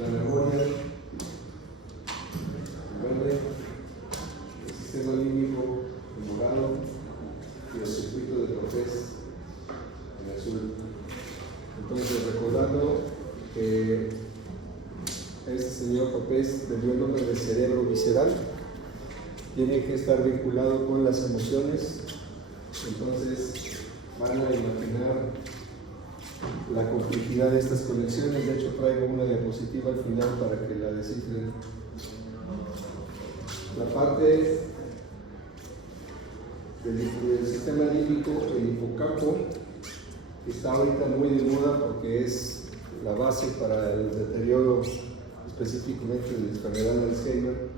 la memoria en verde, el sistema límbico en morado y el circuito de Cortés en azul. Entonces, recordando que este señor Cortés le dio el nombre de cerebro visceral, tiene que estar vinculado con las emociones. Entonces van a imaginar la complejidad de estas conexiones. De hecho, traigo una diapositiva al final para que la descifren. La parte del sistema límbico, el hipocampo, está ahorita muy de moda porque es la base para el deterioro específicamente de la enfermedad de Alzheimer.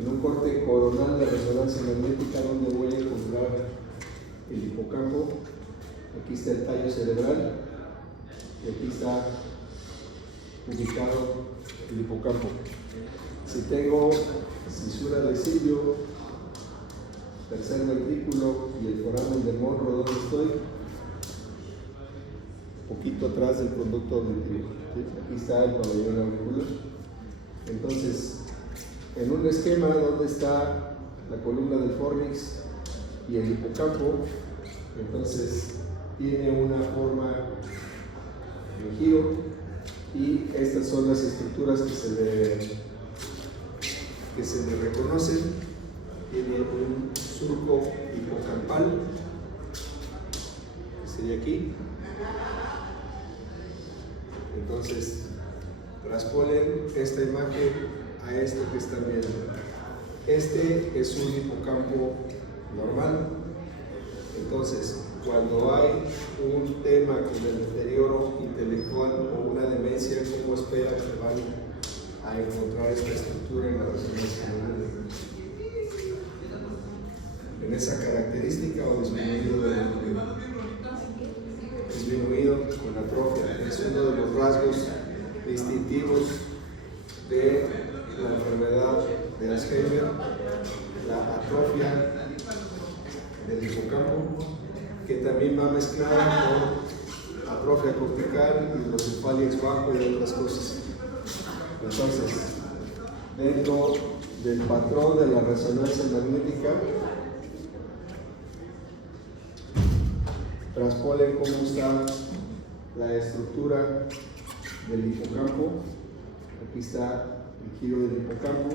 En un corte coronal de resonancia magnética, donde voy a encontrar el hipocampo. Aquí está el tallo cerebral y aquí está ubicado el hipocampo. Si tengo cisura de cilio, tercer ventrículo y el foramen de Monro, ¿dónde estoy? Poquito atrás del conducto auditivo. ¿Sí? Aquí está el pabellón auricular. Entonces, en un esquema donde está la columna del fornix y el hipocampo, entonces tiene una forma de giro, y estas son las estructuras que se le reconocen. Tiene un surco hipocampal, que sería aquí. Entonces trasponen esta imagen a esto que están viendo. Este es un hipocampo normal. Entonces, cuando hay un tema con el deterioro intelectual o una demencia, ¿cómo espera que van a encontrar esta estructura en la resonancia magnética? En esa característica o disminuido con atrofia. Es uno de los rasgos distintivos de la enfermedad de Alzheimer, la atrofia del hipocampo, que también va mezclada con atrofia cortical, hidrocefalia ex bajo y otras cosas. Entonces, dentro del patrón de la resonancia magnética, traspolen cómo está la estructura del hipocampo. Aquí está el giro del hipocampo.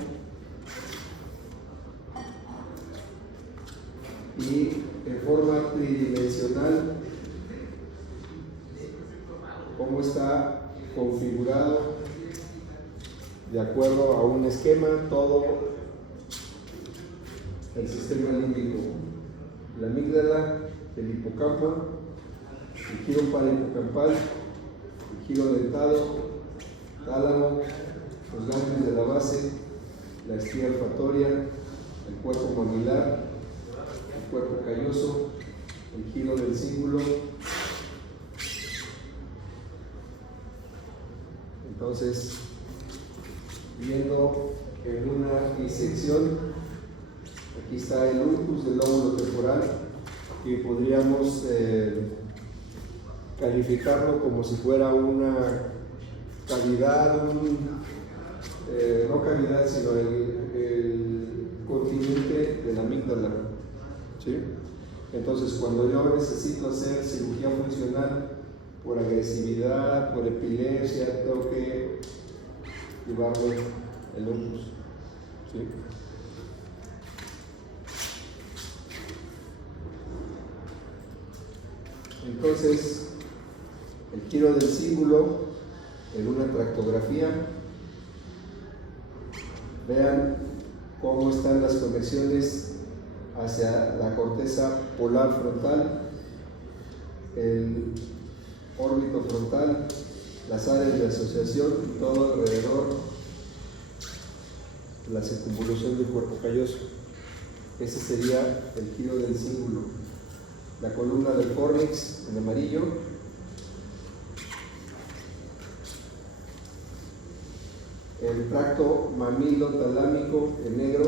Y en forma tridimensional, cómo está configurado de acuerdo a un esquema todo el sistema límbico: la amígdala, el hipocampo, el giro parahipocampal, el giro dentado, tálamo, los ganglios de la base, la estría olfatoria, el cuerpo mamilar, el cuerpo calloso, el giro del cíngulo. Entonces, viendo en una disección, aquí está el ulcus del lóbulo temporal, que podríamos calificarlo como si fuera una cavidad, no cavidad, sino el continente de la amígdala. ¿Sí? Entonces, cuando yo necesito hacer cirugía funcional por agresividad, por epilepsia, tengo que llevarle el ulcus. ¿Sí? Entonces, el giro del cíngulo en una tractografía, vean cómo están las conexiones hacia la corteza polar frontal, el órbito frontal, las áreas de asociación y todo alrededor de la circunvolución del cuerpo calloso. Ese sería el giro del cíngulo. La columna del fornix en amarillo, el tracto mamilo-talámico en negro,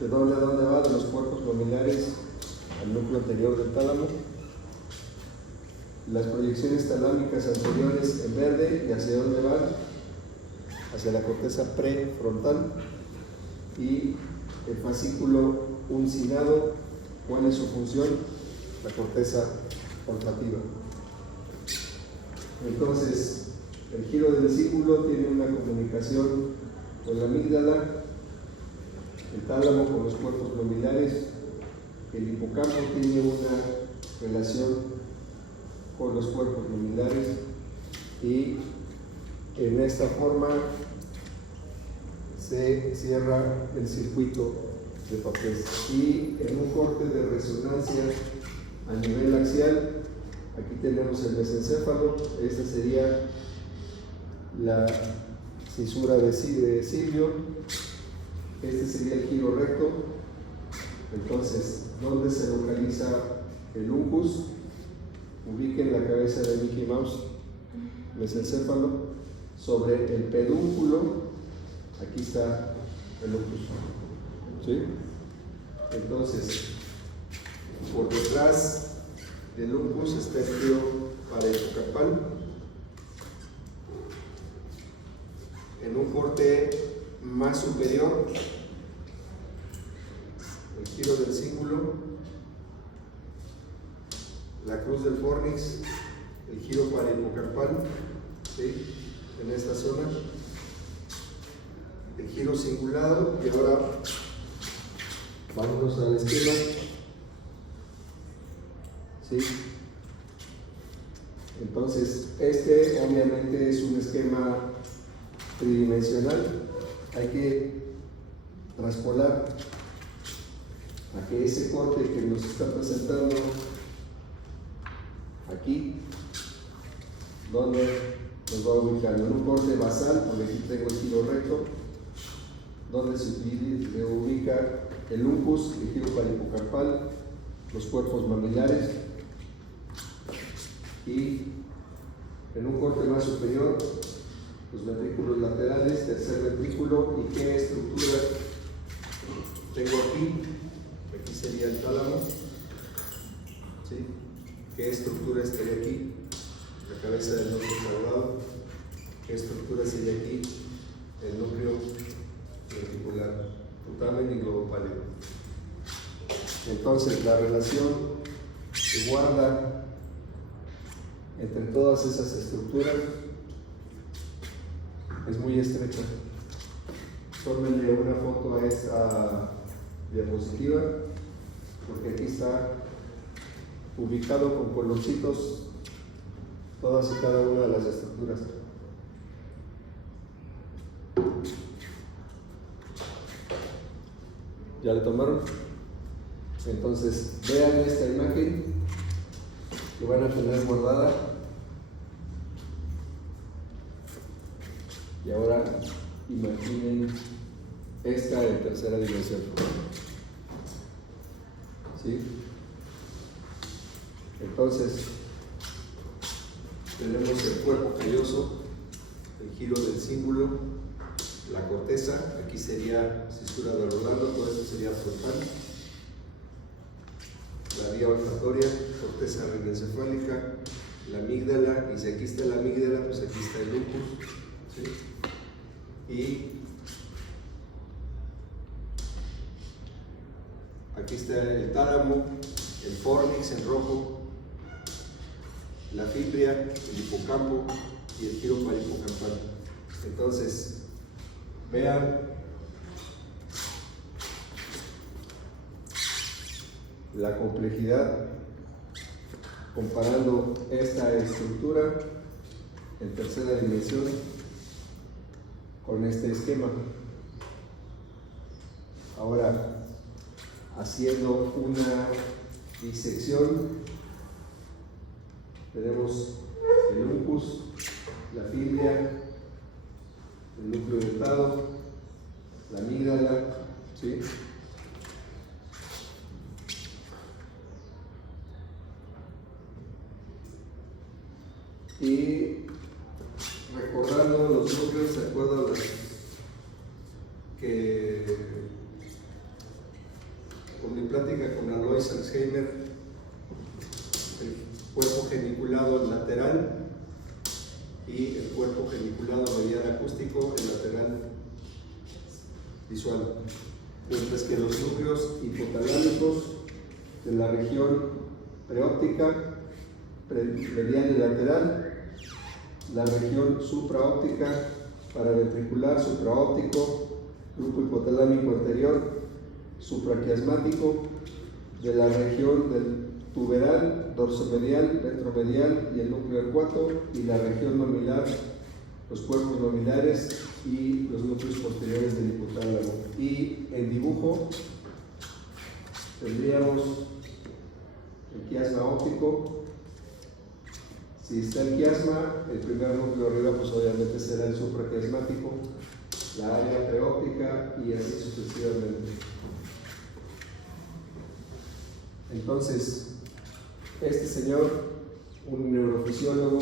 ¿de dónde a dónde va? De los cuerpos mamilares al núcleo anterior del tálamo. Las proyecciones talámicas anteriores en verde, ¿y hacia dónde van? hacia la corteza prefrontal, y el fascículo uncinado, ¿cuál es su función? La corteza olfativa. Entonces, el giro del vesículo tiene una comunicación con la amígdala, el tálamo con los cuerpos nominares, el hipocampo tiene una relación con los cuerpos nominares, y en esta forma se cierra el circuito de papel. Y en un corte de resonancia a nivel axial, aquí tenemos el mesencéfalo. Esta sería la cisura de Silvio. Este sería el giro recto. Entonces, ¿dónde se localiza el uncus? Ubiquen la cabeza de Mickey Mouse, mesencéfalo, sobre el pedúnculo. Aquí está el uncus, ¿sí? Entonces, por detrás del uncus está el giro parahipocampal. En un corte más superior, el giro del cíngulo, la cruz del fornix, el giro parahipocampal, ¿sí? En esta zona, el giro cingulado. Y ahora vámonos al esquema, ¿sí? Entonces, este obviamente es un esquema tridimensional. Hay que traspolar a que ese corte que nos está presentando aquí, donde nos va ubicando en un corte basal, porque aquí tengo el giro recto, donde se ubica el uncus, el giro parahipocampal, los cuerpos mamilares, y en un corte más superior, los ventrículos laterales, tercer ventrículo. ¿Y qué estructura tengo aquí? Aquí sería el tálamo, ¿sí? ¿Qué estructura estaría aquí? La cabeza del núcleo sagrado. ¿Qué estructura sería aquí? El núcleo ventricular, putamen y globo pálido. Entonces, la relación que guarda entre todas esas estructuras es muy estrecha. Tómenle una foto a esta diapositiva, porque aquí está ubicado con colorcitos todas y cada una de las estructuras. ¿Ya le tomaron? Entonces, vean esta imagen que van a tener guardada. Y ahora imaginen esta en tercera dimensión, ¿sí? Entonces, tenemos el cuerpo calloso, el giro del cíngulo, la corteza. Aquí sería cisura de Rolando, todo esto sería frontal. La vía olfatoria, corteza renencefálica, la amígdala, y si aquí está la amígdala, pues aquí está el uncus, ¿sí? Y aquí está el tálamo, el fornix en rojo, la fibria, el hipocampo y el giro parahipocampal. Entonces, vean la complejidad comparando esta estructura en tercera dimensión con este esquema. Ahora, haciendo una disección, tenemos el uncus, la fibria, el núcleo dentado, la amígdala, ¿sí? Y recordando los núcleos, de acuerdo a las que con mi plática con Alois Alzheimer, el cuerpo geniculado lateral y el cuerpo geniculado medial acústico, el lateral visual, mientras que los núcleos hipotalámicos de la región preóptica, medial y lateral, la región supraóptica, paraventricular, supraóptico, grupo hipotalámico anterior, supraquiasmático, de la región del tuberal, dorsomedial, ventromedial y el núcleo arcuato, y la región mamilar, los cuerpos mamilares y los núcleos posteriores del hipotálamo. Y en dibujo tendríamos el quiasma óptico. Si está el quiasma, el primer núcleo arriba pues obviamente será el supraquiasmático, la área preóptica y así sucesivamente. Entonces, este señor, un neurofisiólogo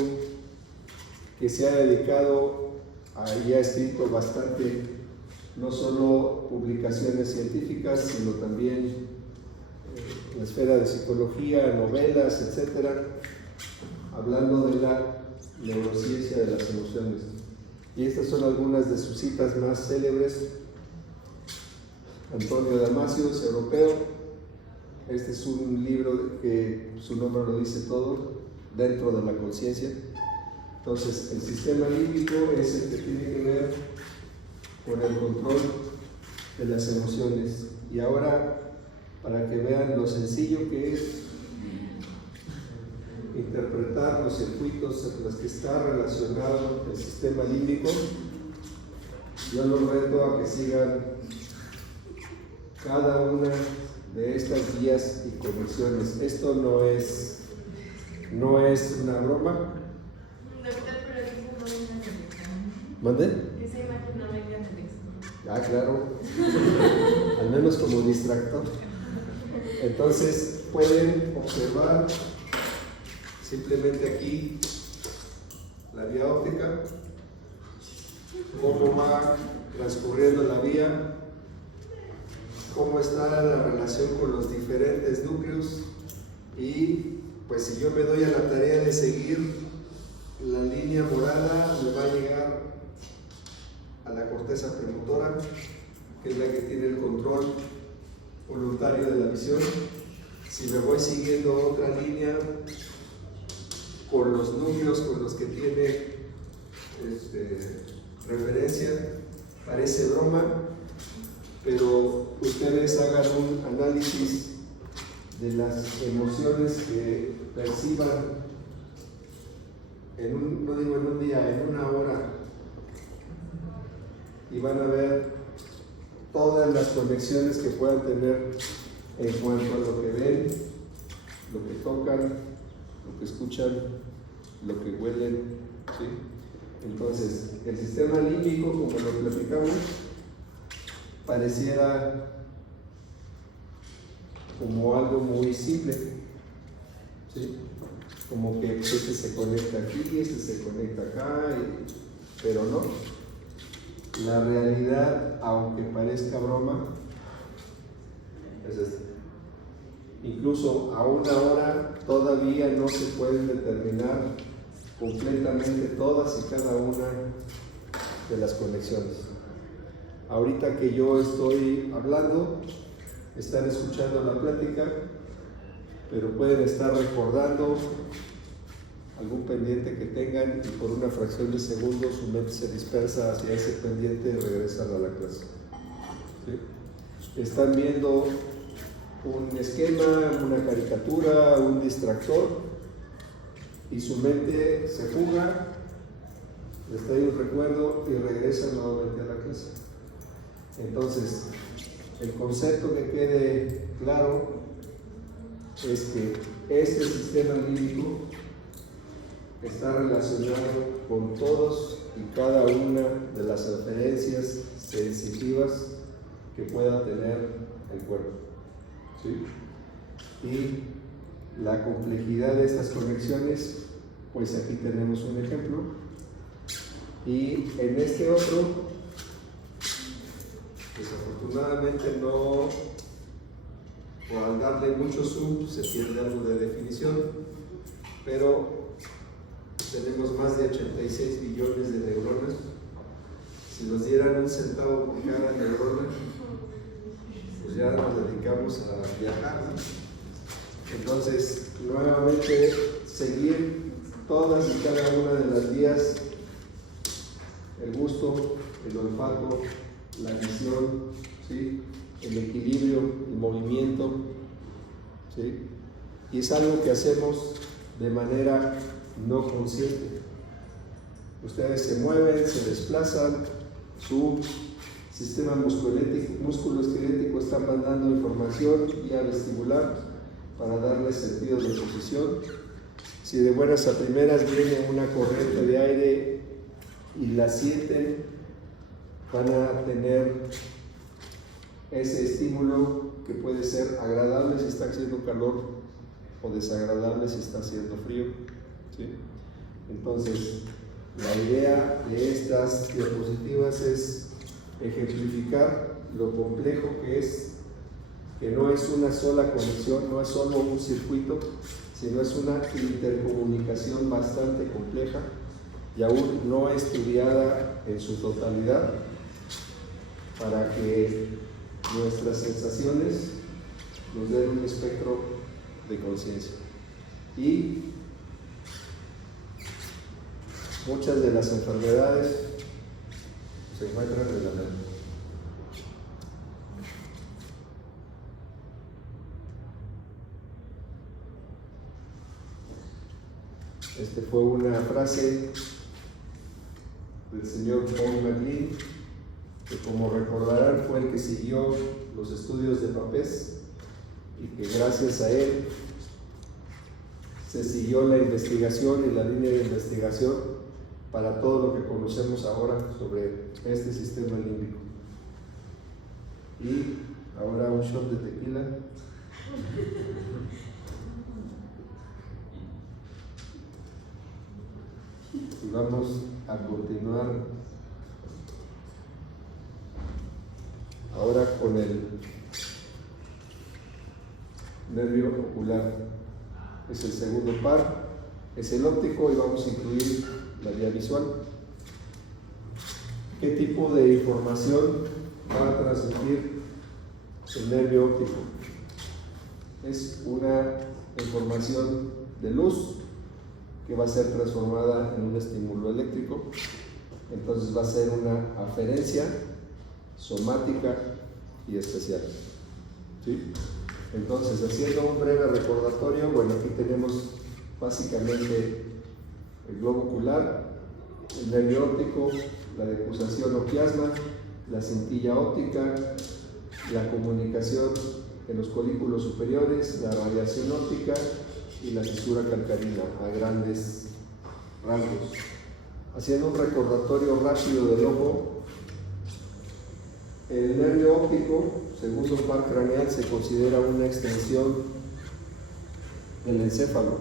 que se ha dedicado y ha escrito bastante, no solo publicaciones científicas, sino también en la esfera de psicología, novelas, etcétera, hablando de la neurociencia de las emociones. Y estas son algunas de sus citas más célebres. Antonio Damasio, europeo. Este es un libro que su nombre lo dice todo, dentro de la conciencia. Entonces, el sistema límbico es el que tiene que ver con el control de las emociones. Y ahora, para que vean lo sencillo que es interpretar los circuitos en los que está relacionado el sistema límbico, yo los reto a que sigan cada una de estas vías y conexiones. Esto no es una broma. ¿Mande? Esa imagen no venga del texto. Ah, claro. Al menos como distractor. Entonces pueden observar simplemente aquí la vía óptica, cómo va transcurriendo la vía, cómo está la relación con los diferentes núcleos, y pues si yo me doy a la tarea de seguir la línea morada, me va a llegar a la corteza premotora, que es la que tiene el control voluntario de la visión. Si me voy siguiendo otra línea con los núcleos con los que tiene referencia, parece broma, pero ustedes hagan un análisis de las emociones que perciban no digo en un día, en una hora, y van a ver todas las conexiones que puedan tener en cuanto a lo que ven, lo que tocan, lo que escuchan, lo que huelen, ¿sí? Entonces, el sistema límbico, como lo platicamos, pareciera como algo muy simple, ¿sí? Como que este se conecta aquí, este se conecta acá, pero no. La realidad, aunque parezca broma, es esta. Incluso aún ahora todavía no se pueden determinar completamente todas y cada una de las conexiones. Ahorita que yo estoy hablando, están escuchando la plática, pero pueden estar recordando algún pendiente que tengan y por una fracción de segundo su mente se dispersa hacia ese pendiente y regresan a la clase. ¿Sí? Están viendo un esquema, una caricatura, un distractor, y su mente se fuga, les trae un recuerdo y regresan nuevamente a la clase. Entonces, el concepto que quede claro es que este sistema límbico está relacionado con todos y cada una de las referencias sensitivas que pueda tener el cuerpo, ¿sí? Y la complejidad de estas conexiones, pues aquí tenemos un ejemplo, y en este otro, desafortunadamente no, o al darle mucho zoom se pierde algo de definición, pero tenemos más de 86 billones de neuronas, Si nos dieran un centavo por cada neurona, pues ya nos dedicamos a viajar, ¿no? Entonces, nuevamente, seguir todas y cada una de las vías, el gusto, el olfato, la visión, ¿sí? El equilibrio, el movimiento, ¿sí? Y es algo que hacemos de manera no consciente. Ustedes se mueven, se desplazan, su sistema musculoesquelético está mandando información vía vestibular para darle sentido de posición. Si de buenas a primeras viene una corriente de aire y la sienten, van a tener ese estímulo que puede ser agradable si está haciendo calor o desagradable si está haciendo frío, ¿sí? Entonces, la idea de estas diapositivas es ejemplificar lo complejo que es, que no es una sola conexión, no es solo un circuito, sino es una intercomunicación bastante compleja y aún no estudiada en su totalidad, para que nuestras sensaciones nos den un espectro de conciencia. Y muchas de las enfermedades se encuentran en la mente. Fue una frase del señor Paul MacLean, que, como recordarán, fue el que siguió los estudios de Papez y que gracias a él se siguió la investigación y la línea de investigación para todo lo que conocemos ahora sobre este sistema límbico. Y ahora un shot de tequila. Y vamos a continuar ahora con el nervio ocular. Es el segundo par, es el óptico, y vamos a incluir la vía visual. ¿Qué tipo de información va a transmitir el nervio óptico? Es una información de luz que va a ser transformada en un estímulo eléctrico. Entonces va a ser una aferencia somática y especial, ¿sí? Entonces, haciendo un breve recordatorio, bueno, aquí tenemos básicamente el globo ocular, el nervio óptico, la decusación o quiasma, la cintilla óptica, la comunicación en los colículos superiores, la radiación óptica y la fisura calcarina a grandes rasgos. Haciendo un recordatorio rápido del ojo, el nervio óptico, segundo par craneal, se considera una extensión del encéfalo.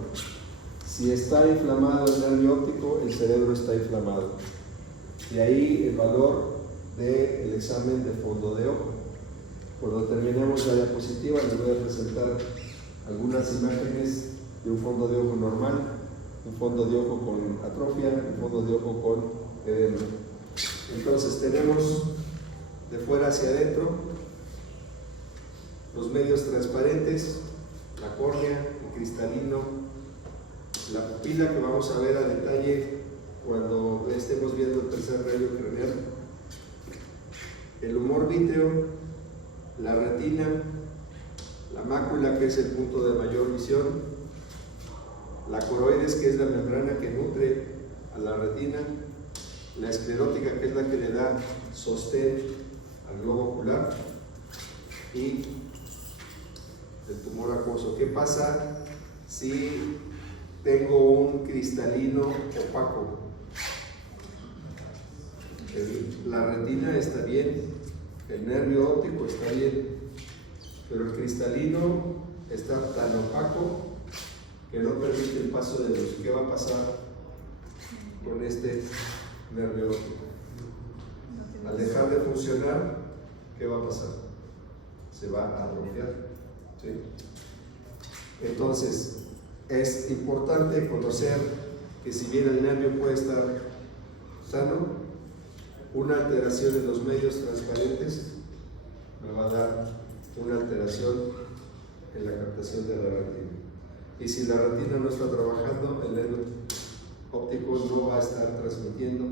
Si está inflamado el nervio óptico, el cerebro está inflamado. De ahí el valor del examen de fondo de ojo. Cuando terminemos la diapositiva, les voy a presentar algunas imágenes de un fondo de ojo normal, un fondo de ojo con atrofia, un fondo de ojo con edema. Entonces tenemos de fuera hacia adentro los medios transparentes, la córnea, el cristalino, la pupila, que vamos a ver a detalle cuando estemos viendo el tercer rayo craneal, el humor vítreo, la retina, la mácula, que es el punto de mayor visión, la coroides, que es la membrana que nutre a la retina, la esclerótica, que es la que le da sostén al globo ocular, y el tumor acuoso. ¿Qué pasa si tengo un cristalino opaco? La retina está bien, el nervio óptico está bien, pero el cristalino está tan opaco que no permite el paso de luz. ¿Qué va a pasar con este nervio óptico? Al dejar de funcionar, ¿qué va a pasar? Se va a atrofiar, ¿sí? Entonces, es importante conocer que si bien el nervio puede estar sano, Una alteración en los medios transparentes me va a dar una alteración en la captación de la retina. Y si la retina no está trabajando, el nervio óptico no va a estar transmitiendo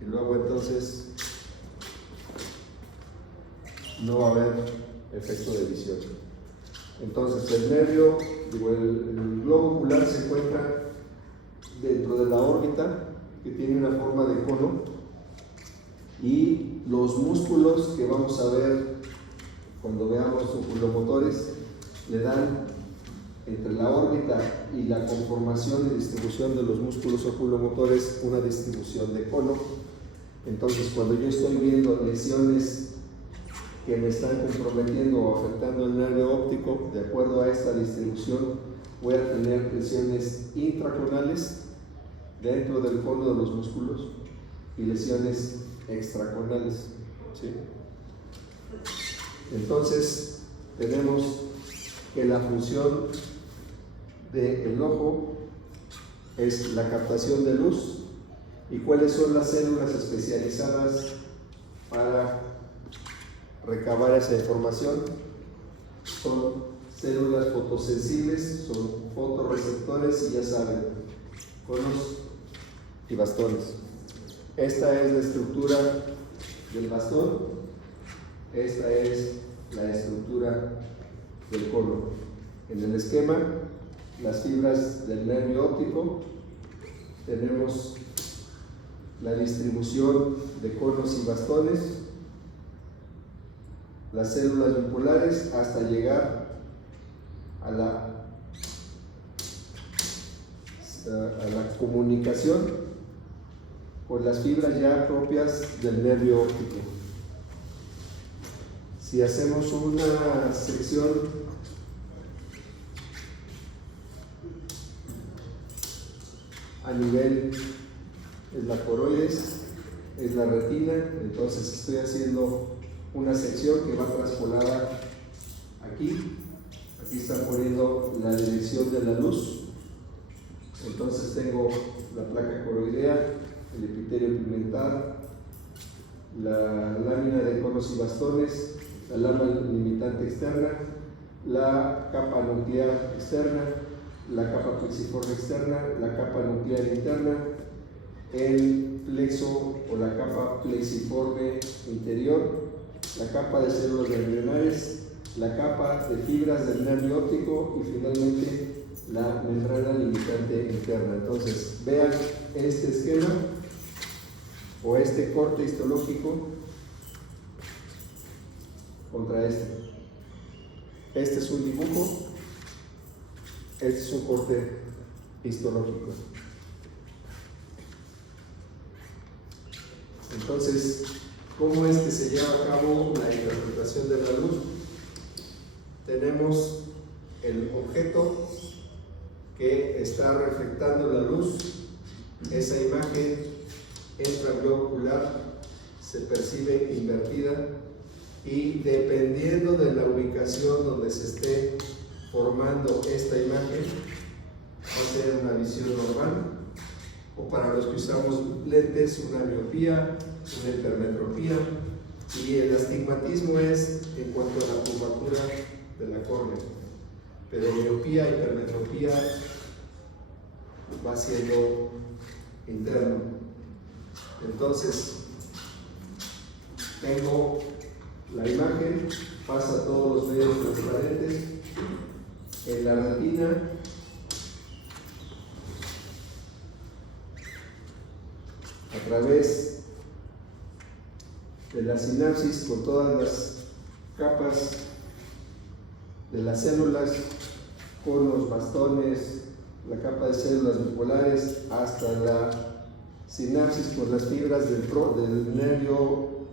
y luego entonces no va a haber efecto de visión. Entonces el nervio, el globo ocular se encuentra dentro de la órbita, que tiene una forma de cono, y los músculos que vamos a ver cuando veamos oculomotores le dan entre la órbita y la conformación y distribución de los músculos oculomotores una distribución de cono. Entonces cuando yo estoy viendo lesiones que me están comprometiendo o afectando el nervio óptico, de acuerdo a esta distribución voy a tener lesiones intraconales dentro del cono de los músculos y lesiones extraconales, ¿sí? Entonces tenemos que la función del ojo es la captación de luz. ¿Y cuáles son las células especializadas para recabar esa información? Son células fotosensibles, son fotorreceptores y ya saben, conos y bastones. Esta es la estructura del bastón, esta es la estructura del cono. En el esquema, las fibras del nervio óptico, tenemos la distribución de conos y bastones, las células bipolares hasta llegar a la comunicación con las fibras ya propias del nervio óptico. Si hacemos una sección a nivel, es la coroides, es la retina, entonces estoy haciendo una sección que va traspolada aquí está poniendo la dirección de la luz, entonces tengo la placa coroidea, el epitelio pigmentar, la lámina de conos y bastones, la lámina limitante externa, la capa nuclear externa, la capa plexiforme externa, la capa nuclear interna, el plexo o la capa plexiforme interior, la capa de células ganglionares, la capa de fibras del nervio óptico y finalmente la membrana limitante interna. Entonces, vean este esquema o este corte histológico contra este. Este es un dibujo, este es un corte histológico. Entonces, ¿cómo es que se lleva a cabo la interpretación de la luz? Tenemos el objeto que está reflectando la luz, esa imagen entra al globo ocular, se percibe invertida y dependiendo de la ubicación donde se esté formando esta imagen, va a ser una visión normal o para los que usamos lentes, una miopía, una hipermetropía, y el astigmatismo es en cuanto a la curvatura de la córnea, pero miopía, hipermetropía va siendo interno. Entonces, tengo la imagen, pasa a todos los medios transparentes, en la retina a través de la sinapsis con todas las capas de las células, conos, bastones, la capa de células bipolares, hasta la sinapsis con las fibras del nervio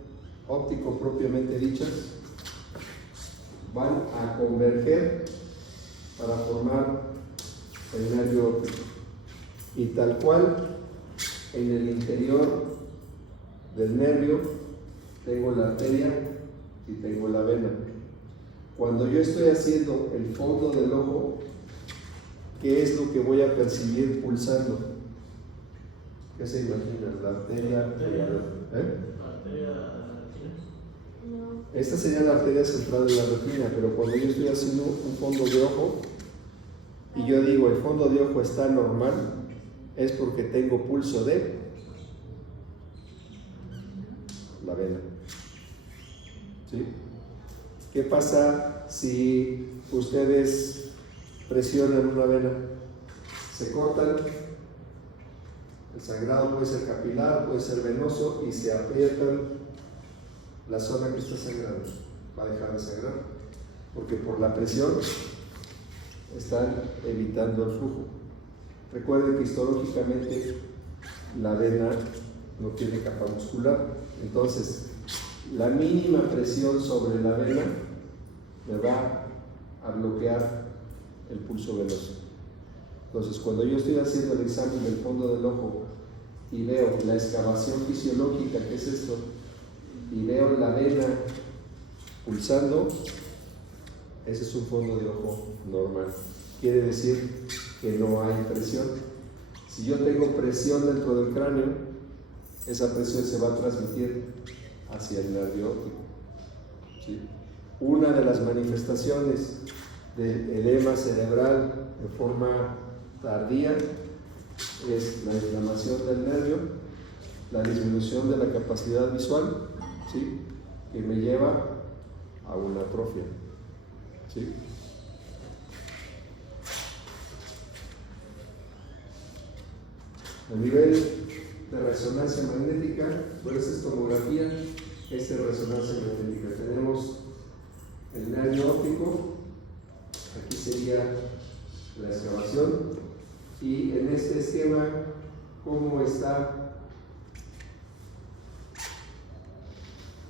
óptico propiamente dichas, van a converger para formar el nervio óptico. Y tal cual, en el interior del nervio tengo la arteria y tengo la vena. Cuando yo estoy haciendo el fondo del ojo, ¿qué es lo que voy a percibir pulsando? ¿Qué se imaginan? La arteria. Esta sería la arteria central de la retina, pero cuando yo estoy haciendo un fondo de ojo y yo digo el fondo de ojo está normal, es porque tengo pulso de la vena. ¿Sí? ¿Qué pasa si ustedes presionan una vena? Se cortan, el sangrado puede ser capilar, puede ser venoso y se aprietan la zona que está sangrando, va a dejar de sangrar, porque por la presión están evitando el flujo. Recuerden que histológicamente la vena no tiene capa muscular, entonces la mínima presión sobre la vena me va a bloquear el pulso venoso. Entonces, cuando yo estoy haciendo el examen del fondo del ojo y veo la excavación fisiológica, que es esto, y veo la vena pulsando, ese es un fondo de ojo normal. Quiere decir que no hay presión. Si yo tengo presión dentro del cráneo, esa presión se va a transmitir hacia el nervio óptico. ¿Sí? Una de las manifestaciones del edema cerebral de forma tardía es la inflamación del nervio, la disminución de la capacidad visual, ¿sí?, que me lleva a una atrofia. ¿Sí? A nivel de resonancia magnética, pues esta es tomografía, esta es resonancia magnética. Tenemos el nervio óptico, aquí sería la excavación, y en este esquema, cómo está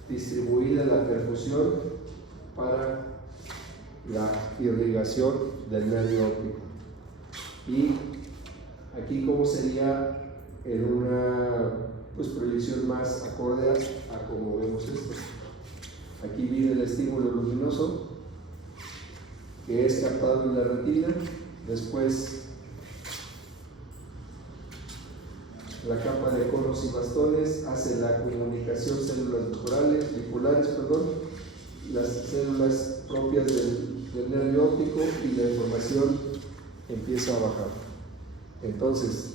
distribuida la perfusión para la irrigación del nervio óptico. Y aquí cómo sería en una proyección más acorde a como vemos esto. Aquí viene el estímulo luminoso que es captado en la retina, después la capa de conos y bastones hace la comunicación células bipolares, las células propias del nervio óptico, y la información empieza a bajar. Entonces,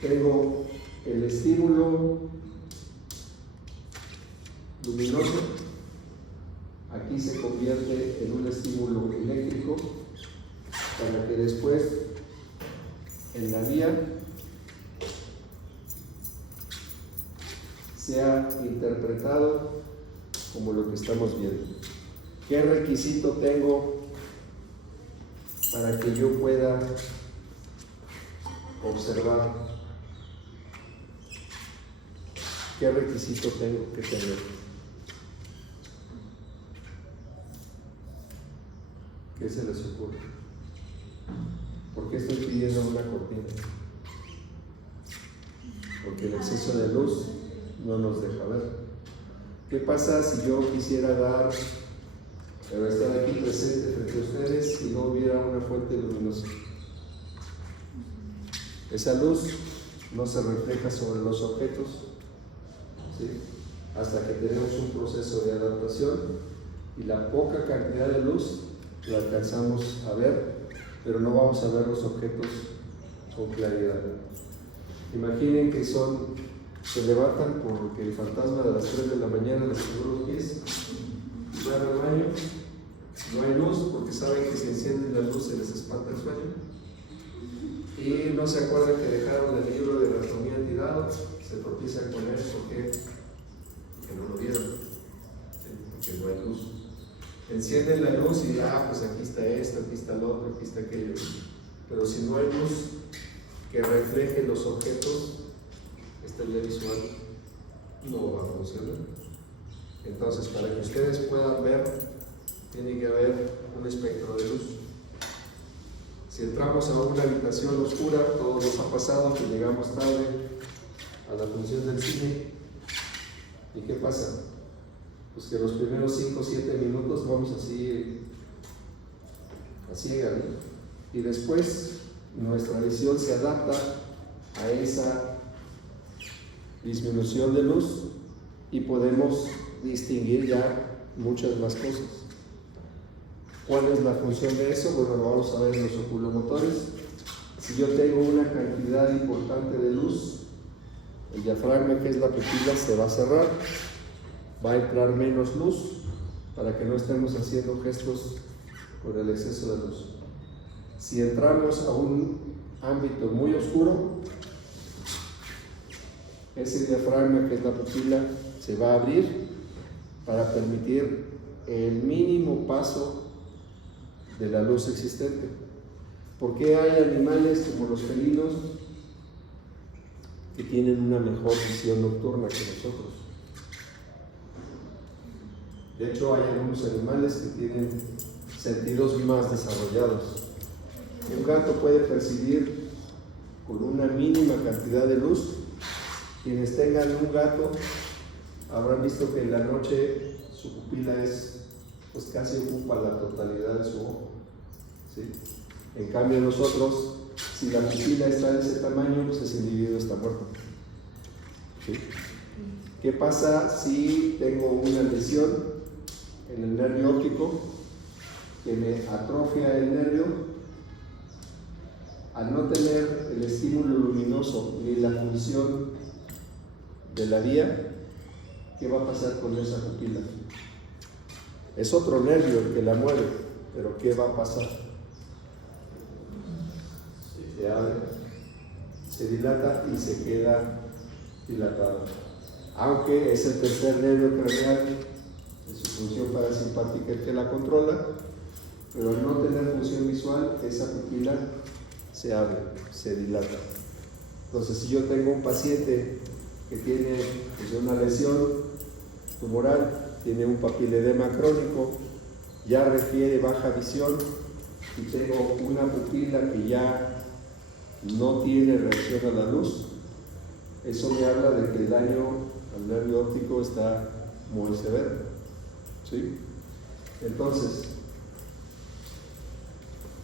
tengo el estímulo luminoso, aquí se convierte en un estímulo eléctrico, para que después en la vía sea interpretado como lo que estamos viendo. ¿Qué requisito tengo para que yo pueda observar? ¿Qué requisito tengo que tener? ¿Qué se les ocurre? ¿Por qué estoy pidiendo una cortina? Porque el exceso de luz no nos deja ver. ¿Qué pasa si yo quisiera estar aquí presente frente a ustedes y no hubiera una fuente luminosa? Esa luz no se refleja sobre los objetos, ¿sí?, hasta que tenemos un proceso de adaptación, y la poca cantidad de luz la alcanzamos a ver, pero no vamos a ver los objetos con claridad. Imaginen que se levantan porque el fantasma de las 3 de la mañana les quebró los pies, van al baño, no hay luz porque saben que si encienden la luz se les espanta el sueño, y no se acuerdan que dejaron el libro de anatomía tirado, se tropiezan con él porque no lo vieron, porque no hay luz. Encienden la luz y pues aquí está esto, aquí está lo otro, aquí está aquello, pero si no hay luz que refleje los objetos, esta ley visual no va a funcionar. Entonces, para que ustedes puedan ver, tiene que haber un espectro de luz. Si entramos a una habitación oscura, todos nos ha pasado que llegamos tarde a la función del cine, ¿y qué pasa? Pues que los primeros 5 o 7 minutos vamos así a ciegas, ¿no? Y después nuestra visión se adapta a esa disminución de luz y podemos distinguir ya muchas más cosas. ¿Cuál es la función de eso? Bueno, lo vamos a ver en los oculomotores. Si yo tengo una cantidad importante de luz, el diafragma, que es la pupila, se va a cerrar, va a entrar menos luz para que no estemos haciendo gestos con el exceso de luz. Si entramos a un ámbito muy oscuro, ese diafragma, que es la pupila, se va a abrir para permitir el mínimo paso de la luz existente. ¿Por qué hay animales como los felinos que tienen una mejor visión nocturna que nosotros? De hecho, hay algunos animales que tienen sentidos más desarrollados. Un gato puede percibir con una mínima cantidad de luz. Quienes tengan un gato habrán visto que en la noche su pupila pues casi ocupa la totalidad de su ojo, ¿sí? En cambio nosotros, si la pupila está de ese tamaño, pues ese individuo está muerto, ¿sí? ¿Qué pasa si tengo una lesión en el nervio óptico que me atrofia el nervio? Al no tener el estímulo luminoso ni la función de la vía, ¿qué va a pasar con esa pupila? Es otro nervio el que la mueve, pero ¿qué va a pasar? Se abre, se dilata y se queda dilatado. Aunque es el tercer nervio craneal de su función parasimpática el que la controla, pero al no tener función visual, esa pupila se abre, se dilata. Entonces, si yo tengo un paciente que tiene pues, una lesión tumoral, tiene un papiledema crónico, ya requiere baja visión y tengo una pupila que ya no tiene reacción a la luz, eso me habla de que el daño al nervio óptico está muy severo, ¿sí? Entonces,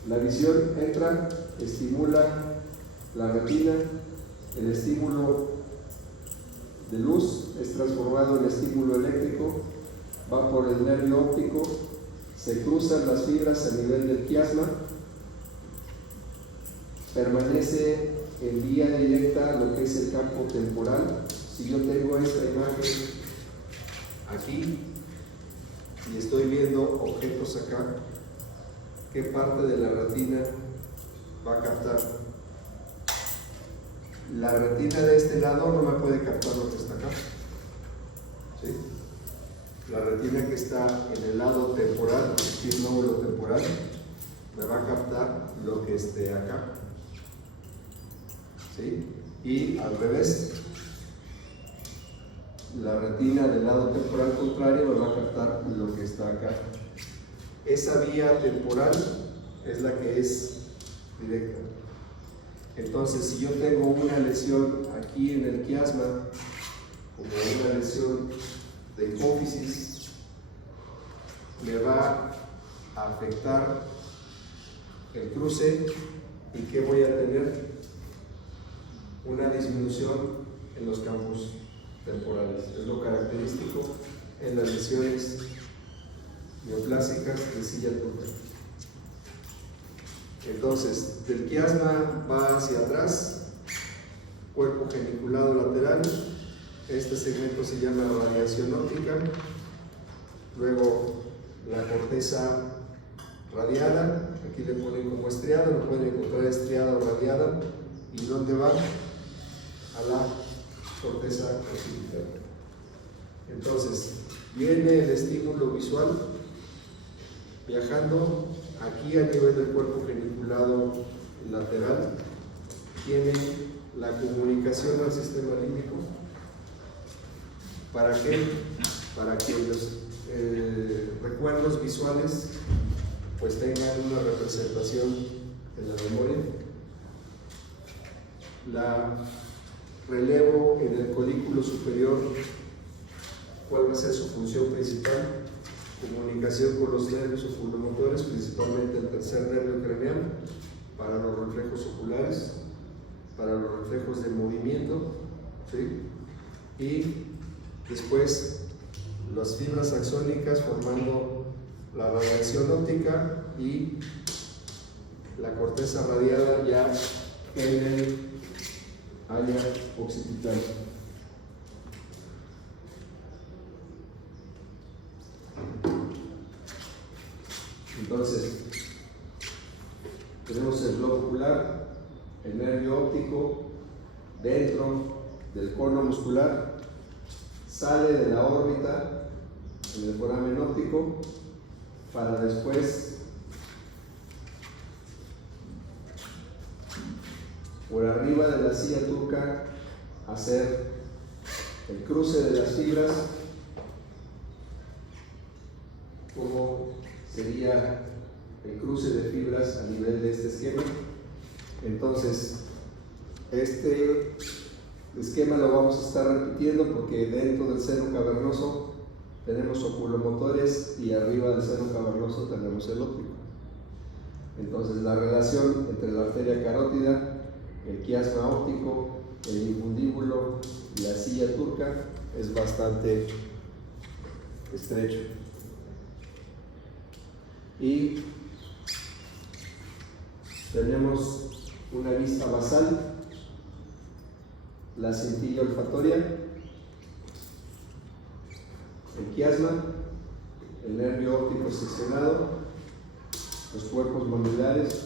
la visión entra, estimula la retina, el estímulo de luz es transformado en estímulo eléctrico, va por el nervio óptico, se cruzan las fibras a nivel del quiasma, permanece en vía directa lo que es el campo temporal. Si yo tengo esta imagen aquí y estoy viendo objetos acá, ¿qué parte de la retina va a captar? La retina de este lado no me puede captar lo que está acá, ¿sí? La retina que está en el lado temporal, aquí el lóbulo temporal, me va a captar lo que esté acá, ¿sí? Y al revés, la retina del lado temporal contrario me va a captar lo que está acá. Esa vía temporal es la que es directa. Entonces, si yo tengo una lesión aquí en el quiasma, como una lesión de hipófisis, me va a afectar el cruce. ¿Y qué voy a tener? Una disminución en los campos temporales. Es lo característico en las lesiones neoplásicas de silla turca. Entonces, del quiasma va hacia atrás, cuerpo geniculado lateral, este segmento se llama radiación óptica, luego la corteza radiada, aquí le ponen como estriado, lo pueden encontrar estriado o radiada, y ¿dónde va? A la corteza occipital. Entonces, viene el estímulo visual viajando aquí a nivel del cuerpo geniculado lateral, tiene la comunicación al sistema límbico. ¿Para qué? Para que los recuerdos visuales pues tengan una representación en la memoria. La relevo en el colículo superior, ¿cuál va a ser su función principal? Comunicación con los nervios oculomotores, principalmente el tercer nervio craneal, para los reflejos oculares, para los reflejos de movimiento, ¿sí? Y después las fibras axónicas formando la radiación óptica y la corteza radiada ya en el área occipital. Entonces, tenemos el globo ocular, el nervio óptico dentro del cono muscular, sale de la órbita en el foramen óptico para después por arriba de la silla turca hacer el cruce de las fibras, como sería el cruce de fibras a nivel de este esquema. Entonces, este esquema lo vamos a estar repitiendo porque dentro del seno cavernoso tenemos oculomotores y arriba del seno cavernoso tenemos el óptico. Entonces, la relación entre la arteria carótida, el quiasma óptico, el infundíbulo y la silla turca es bastante estrecho. Y tenemos una vista basal, la cintilla olfatoria, el quiasma, el nervio óptico seccionado, los cuerpos mamulares,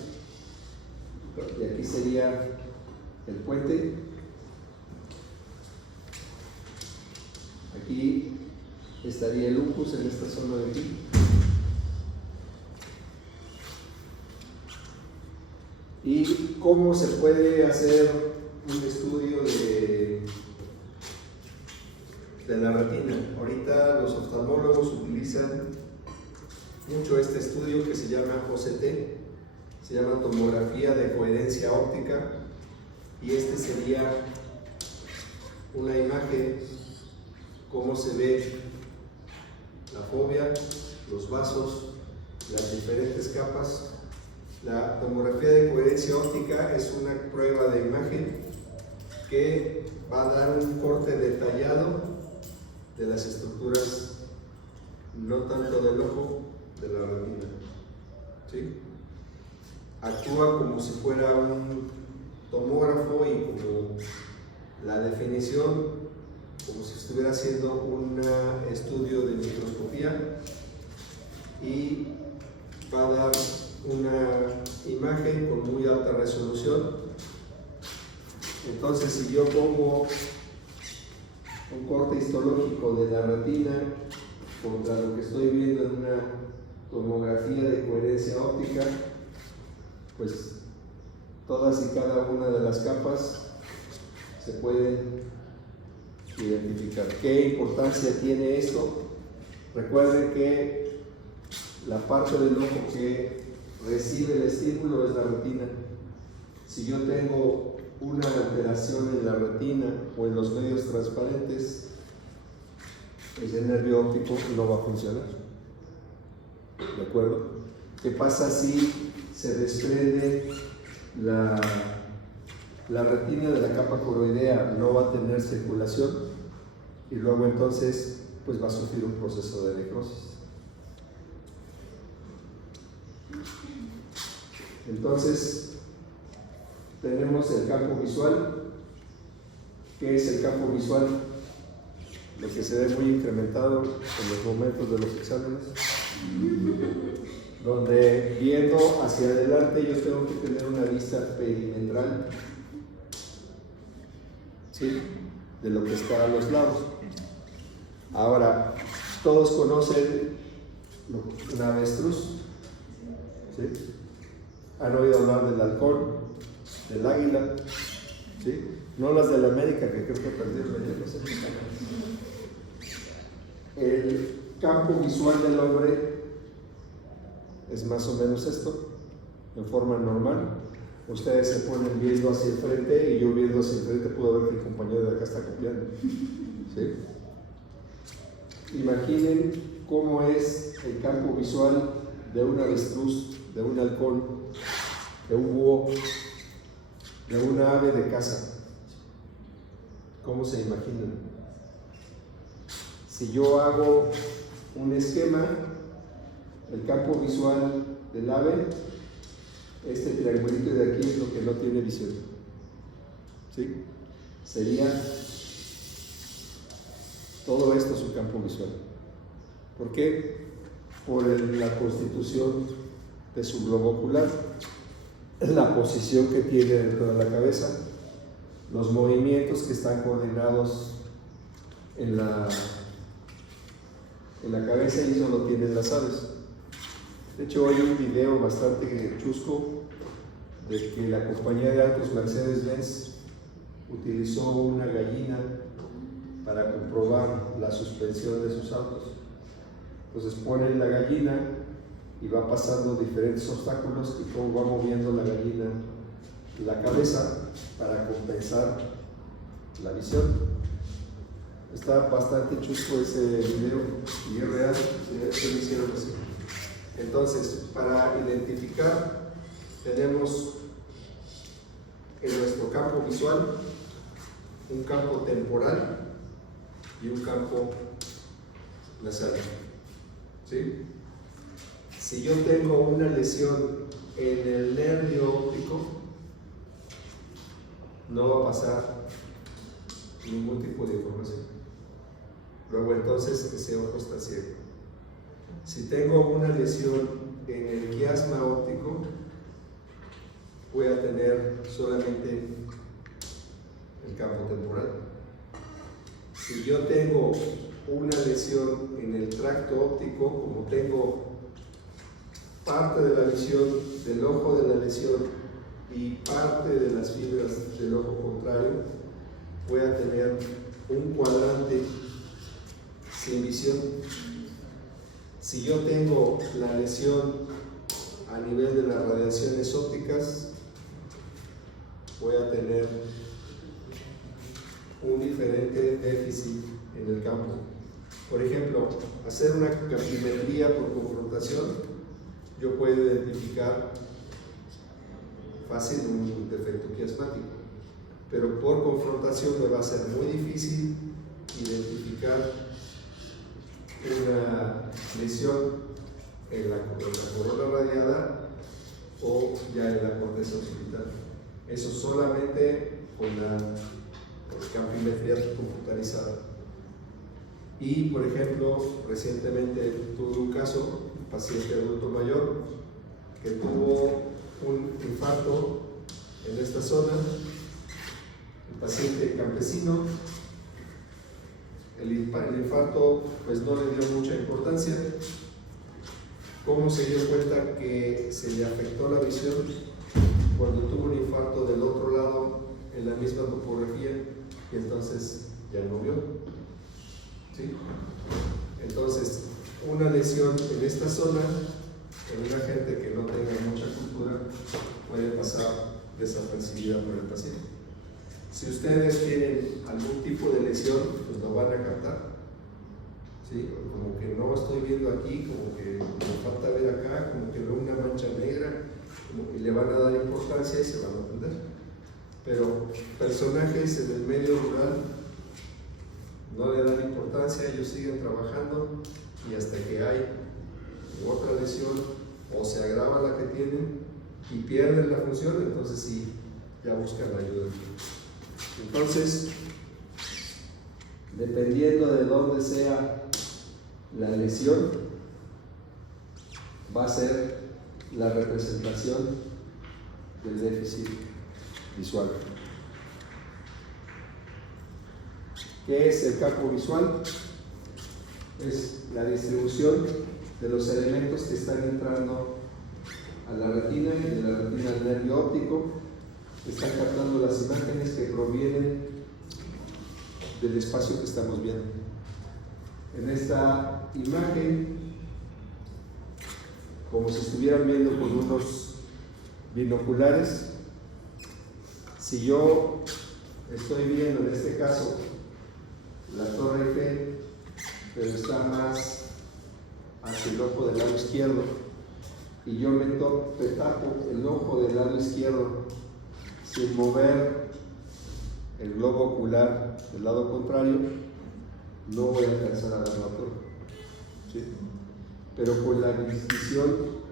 y aquí sería el puente. Aquí estaría el uncus en esta zona de aquí. ¿Y cómo se puede hacer un estudio de la retina? Ahorita los oftalmólogos utilizan mucho este estudio que se llama OCT, se llama tomografía de coherencia óptica, y este sería una imagen, cómo se ve la fovea, los vasos, las diferentes capas. La tomografía de coherencia óptica es una prueba de imagen que va a dar un corte detallado de las estructuras, no tanto del ojo, de la retina. ¿Sí? Actúa como si fuera un tomógrafo y como la definición, como si estuviera haciendo un estudio de microscopía, y va a dar una imagen con muy alta resolución. Entonces, si yo pongo un corte histológico de la retina contra lo que estoy viendo en una tomografía de coherencia óptica, pues todas y cada una de las capas se pueden identificar. ¿Qué importancia tiene esto? Recuerden que la parte del ojo que recibe el estímulo es la retina. Si yo tengo una alteración en la retina o en los medios transparentes, ese nervio óptico no va a funcionar. ¿De acuerdo? ¿Qué pasa si se desprende la retina de la capa coroidea? No va a tener circulación y luego entonces pues va a sufrir un proceso de necrosis. Entonces, tenemos el campo visual. ¿Qué es el campo visual? Lo que se ve muy incrementado en los momentos de los exámenes, donde viendo hacia adelante yo tengo que tener una vista perimetral, ¿sí?, de lo que está a los lados. Ahora, todos conocen un avestruz, ¿sí? Han oído hablar del halcón, del águila, ¿sí? No las de la América, que creo que perdieron ayer, no sé. El campo visual del hombre es más o menos esto, en forma normal. Ustedes se ponen viendo hacia el frente y yo viendo hacia el frente puedo ver que el compañero de acá está copiando, ¿sí? Imaginen cómo es el campo visual de un avestruz, de un halcón, de un búho, de una ave de caza. ¿Cómo se imaginan? Si yo hago un esquema, el campo visual del ave, este triangulito de aquí es lo que no tiene visión. ¿Sí? Sería todo esto su campo visual. ¿Por qué? Por la constitución de su globo ocular, la posición que tiene dentro de la cabeza, los movimientos que están coordinados en la cabeza, y eso lo tienen las aves. De hecho, hay un video bastante chusco de que la compañía de autos Mercedes-Benz utilizó una gallina para comprobar la suspensión de sus autos. Entonces ponen la gallina y va pasando diferentes obstáculos y cómo va moviendo la gallina la cabeza para compensar la visión. Está bastante chusco ese video y es real, se lo hicieron así. Entonces, para identificar, tenemos en nuestro campo visual un campo temporal y un campo nasal. ¿Sí? Si yo tengo una lesión en el nervio óptico, no va a pasar ningún tipo de información. Luego entonces ese ojo está ciego. Si tengo una lesión en el quiasma óptico, voy a tener solamente el campo temporal. Si yo tengo una lesión en el tracto óptico, como tengo parte de la visión del ojo de la lesión y parte de las fibras del ojo contrario, voy a tener un cuadrante sin visión. Si yo tengo la lesión a nivel de las radiaciones ópticas, voy a tener un diferente déficit en el campo. Por ejemplo, hacer una capimetría por confrontación, yo puedo identificar fácil un defecto quiasmático, pero por confrontación me va a ser muy difícil identificar una lesión en la corona radiada o ya en la corteza occipital. Eso solamente con la campimetría computarizada. Y por ejemplo, recientemente tuve un caso, un paciente adulto mayor que tuvo un infarto en esta zona, el paciente campesino. El infarto pues no le dio mucha importancia. ¿Cómo se dio cuenta que se le afectó la visión? Cuando tuvo un infarto del otro lado en la misma topografía y entonces ya no vio. ¿Sí? Entonces, una lesión en esta zona, en una gente que no tenga mucha cultura, puede pasar desapercibida por el paciente. Si ustedes tienen algún tipo de lesión, pues lo van a captar. ¿Sí? Como que no estoy viendo aquí, como que me falta ver acá, como que veo una mancha negra, y le van a dar importancia y se van a atender. Pero personajes en el medio rural no le dan importancia, ellos siguen trabajando y hasta que hay otra lesión o se agrava la que tienen y pierden la función, entonces sí, ya buscan ayuda. Entonces, dependiendo de dónde sea la lesión, va a ser la representación del déficit visual. ¿Qué es el campo visual? Es la distribución de los elementos que están entrando a la retina y de la retina al nervio óptico. Están captando las imágenes que provienen del espacio que estamos viendo. En esta imagen, como si estuvieran viendo con unos binoculares, si yo estoy viendo en este caso la Torre Eiffel, pero está más hacia el ojo del lado izquierdo, y yo me tapo el ojo del lado izquierdo sin mover el globo ocular del lado contrario, no voy a alcanzar a verlo todo. ¿Sí? Pero con la visión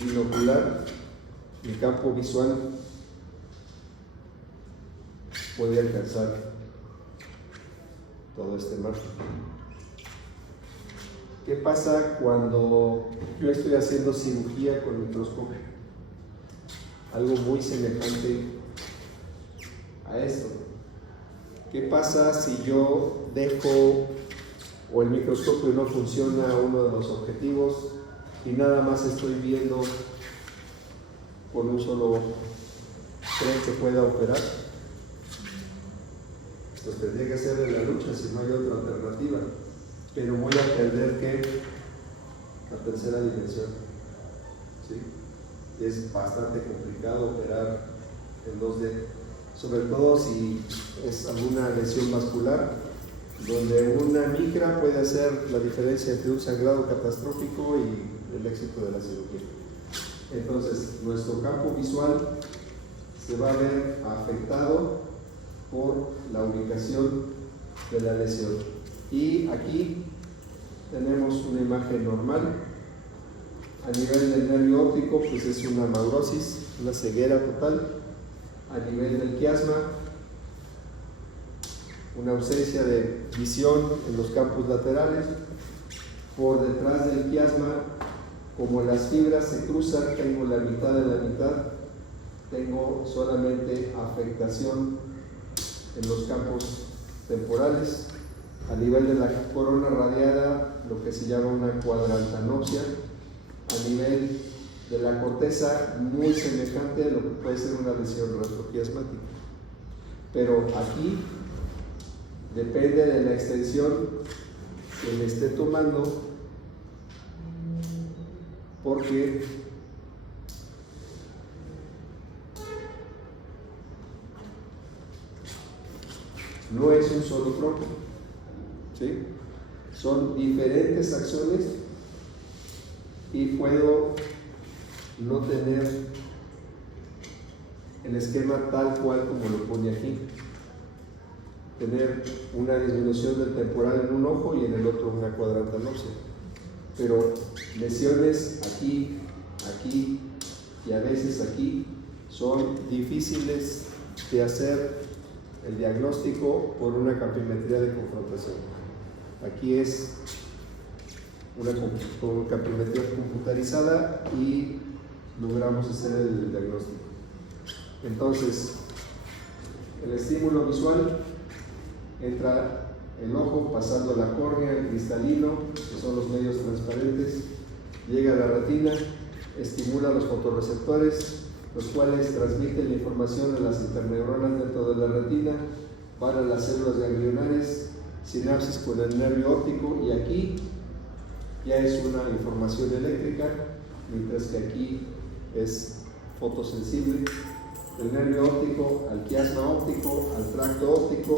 binocular, mi campo visual puede alcanzar todo este margen. ¿Qué pasa cuando yo estoy haciendo cirugía con microscopio? Algo muy semejante a esto. ¿Qué pasa si yo dejo o el microscopio no funciona uno de los objetivos y nada más estoy viendo con un solo ojo? ¿Creen que pueda operar? Pues tendría que ser en la lucha si no hay otra alternativa. Pero voy a perder que la tercera dimensión. ¿Sí? Es bastante complicado operar en 2D, sobre todo si es alguna lesión vascular, donde una micra puede hacer la diferencia entre un sangrado catastrófico y el éxito de la cirugía. Entonces, nuestro campo visual se va a ver afectado por la ubicación de la lesión. Y aquí tenemos una imagen normal. A nivel del nervio óptico, pues es una maurosis, una ceguera total. A nivel del quiasma, una ausencia de visión en los campos laterales. Por detrás del quiasma, como las fibras se cruzan, tengo la mitad de la mitad, tengo solamente afectación en los campos temporales. A nivel de la corona radiada, lo que se llama una cuadrantanopsia. A nivel de la corteza, muy semejante a lo que puede ser una lesión retroquiasmática. Pero aquí depende de la extensión que le esté tomando, porque no es un solo tronco. ¿Sí? Son diferentes acciones y puedo no tener el esquema tal cual como lo pone aquí. Tener una disminución del temporal en un ojo y en el otro una cuadrantanopsia. Pero lesiones aquí, aquí y a veces aquí son difíciles de hacer el diagnóstico por una campimetría de confrontación. Aquí es una campimetría computarizada y logramos hacer el diagnóstico. Entonces, el estímulo visual entra el ojo pasando la córnea, el cristalino, que son los medios transparentes, llega a la retina, estimula los fotorreceptores, los cuales transmiten la información a las interneuronas dentro de la retina, van a las células ganglionares, sinapsis con el nervio óptico, y aquí ya es una información eléctrica, mientras que aquí es fotosensible. El nervio óptico al quiasma óptico, al tracto óptico,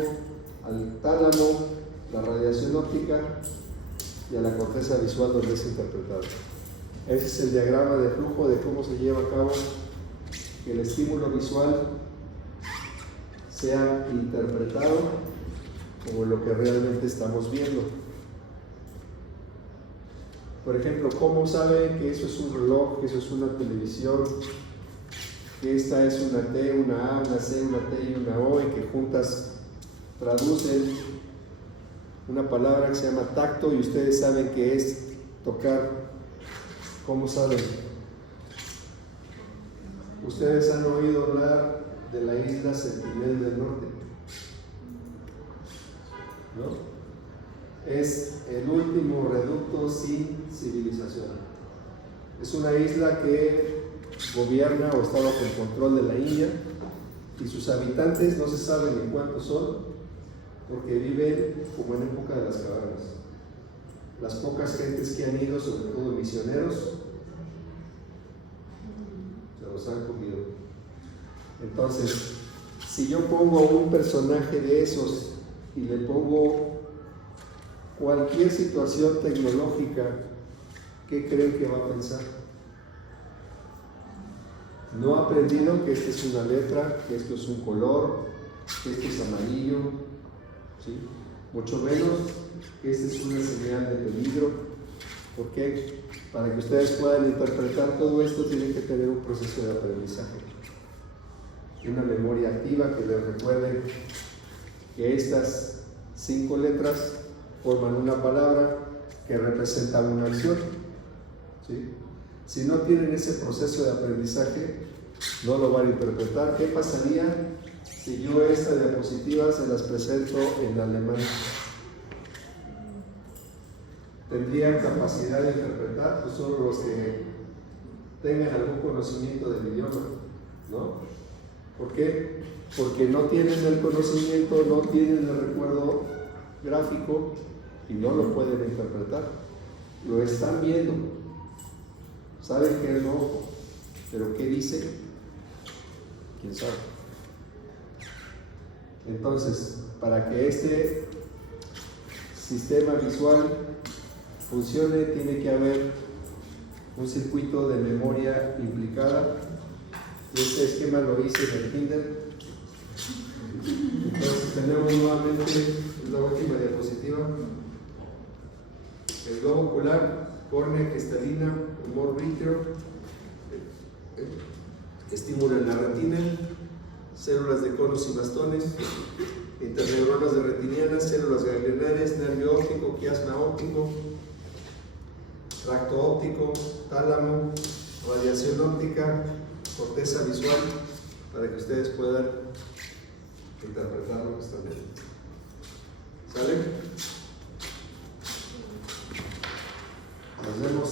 al tálamo, la radiación óptica y a la corteza visual donde es interpretado. Ese es el diagrama de flujo de cómo se lleva a cabo que el estímulo visual sea interpretado como lo que realmente estamos viendo. Por ejemplo, ¿cómo saben que eso es un reloj, que eso es una televisión, que esta es una T, una A, una C, una T y una O, y que juntas traducen una palabra que se llama tacto, y ustedes saben que es tocar? ¿Cómo saben? Ustedes han oído hablar de la isla Sentinel del Norte, ¿no? Es el último reducto sin civilización. Es una isla que gobierna o está bajo el control de la India, y sus habitantes no se sabe ni cuántos son, porque viven como en época de las cavernas. Las pocas gentes que han ido, sobre todo misioneros, se los han comido. Entonces, si yo pongo un personaje de esos y le pongo cualquier situación tecnológica, ¿qué creen que va a pensar? No ha aprendido que esta es una letra, que esto es un color, que esto es amarillo, ¿sí? Mucho menos que esta es una señal de peligro. ¿Por qué? Para que ustedes puedan interpretar todo esto, tienen que tener un proceso de aprendizaje. Una memoria activa que les recuerde que estas 5 letras forman una palabra que representa una acción. ¿Sí? Si no tienen ese proceso de aprendizaje, no lo van a interpretar. ¿Qué pasaría si yo esta diapositiva se las presento en alemán? ¿Tendrían capacidad de interpretar? Pues solo los que tengan algún conocimiento del idioma, ¿no? ¿Por qué? Porque no tienen el conocimiento, no tienen el recuerdo gráfico y no lo pueden interpretar. Lo están viendo, saben que es rojo, pero ¿qué dice? ¿Quién sabe? Entonces, para que este sistema visual funcione, tiene que haber un circuito de memoria implicada. Y este esquema lo hice en el kinder. Entonces tenemos nuevamente la última diapositiva. El globo ocular, córnea cristalina, humor vítreo, estimulan la retina, células de conos y bastones, interneuronas de retinianas, células ganglionares, nervio óptico, quiasma óptico, tracto óptico, tálamo, radiación óptica, corteza visual, para que ustedes puedan interpretar lo que están viendo. ¿Sale? Nos vemos.